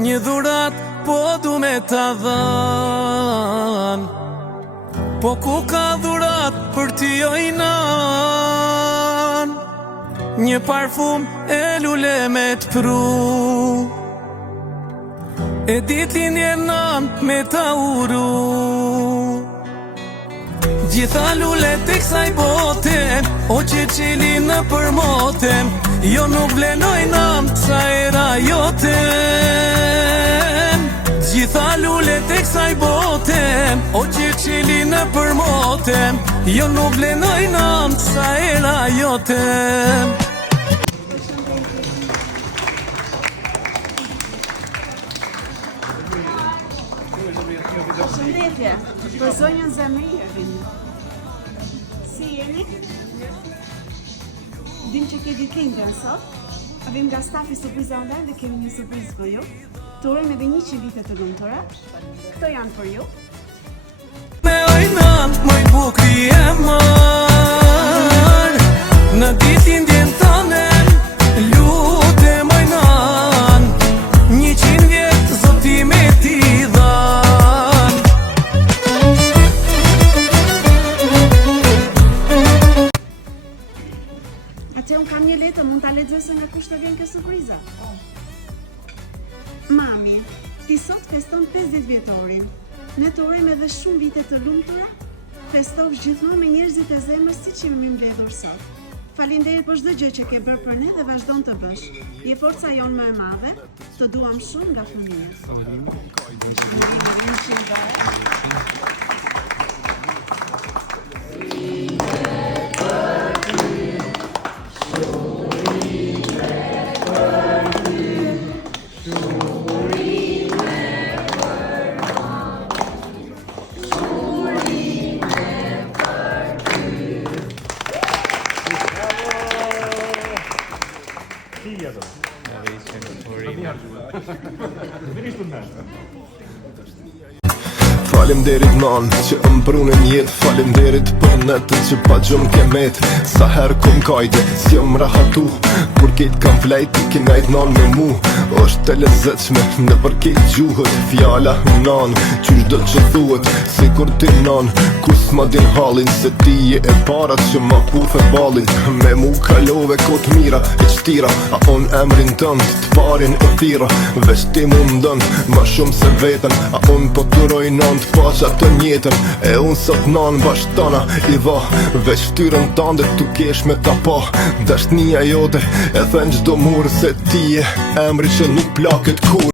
një dhurat po du me ta dhan. Po ku ka dhurat për ty ojnan? Një parfum e lule me t'pru, e ditin jenan me ta uru. Gjitha lulet e kësaj bote, o që qili në përmotem, jo nuk vlenojnam sa era jotem. Gjitha lulet e kësaj bote, o që qili në përmotem, jo nuk vlenojnam sa era jotem. Përshëndetje, për zonjën Zemri vini. Si jeni? Dim që ke ditëlindjen sot. Vim nga stafi Surpriza Online dhe kemi një surprizë për ju. Të urojmë edhe 100 vite të lumtura. Këto janë për ju. Me ojnan, moj bukri e mar, në ditëlindjen tonen, lutem ojnan, 100 vjet zoti me ti dhan. Atje unë kam një letër, mund ta lexoj se nga kush të vjen kjo surpriza. Mami, ti sot feston 50 vjetorin. Ne të urojmë edhe shumë vite të lumtura. Festovsh gjithmonë me njerëzit e zemrës siç jemi mbledhur sot. Faleminderit për çdo gjë që ke bërë për ne dhe vazhdon të bësh. Je forca jonë më e madhe. Të duam shumë nga fëmijët. Faleminderit nan që ëmbrunën jetë, faleminderit për netën që pa gjumë kemet. Sa her kum kajde, si jom rahatu, kur kejt kam flejt, ki najt nan me mu. Është të lezetshme në për kejt gjuhët, fjala nan, qysh do që thuhet, si kur ti nan, kus ma din halin, se ti je e para që ma pufe balin. Me mu kalove kot mira e qtira, a on emrin tënd, t'parin e thira, veç ti mu mdënd, ma shumë se vetën, a on po turoj nan t'paqa të njetën, e unë sot nan bashtana i dha, veç ftyrën tande t'u kesh me ta pa. Dashtnia jote e thënë gjdo murë se ti je emri që nuk plaket kur.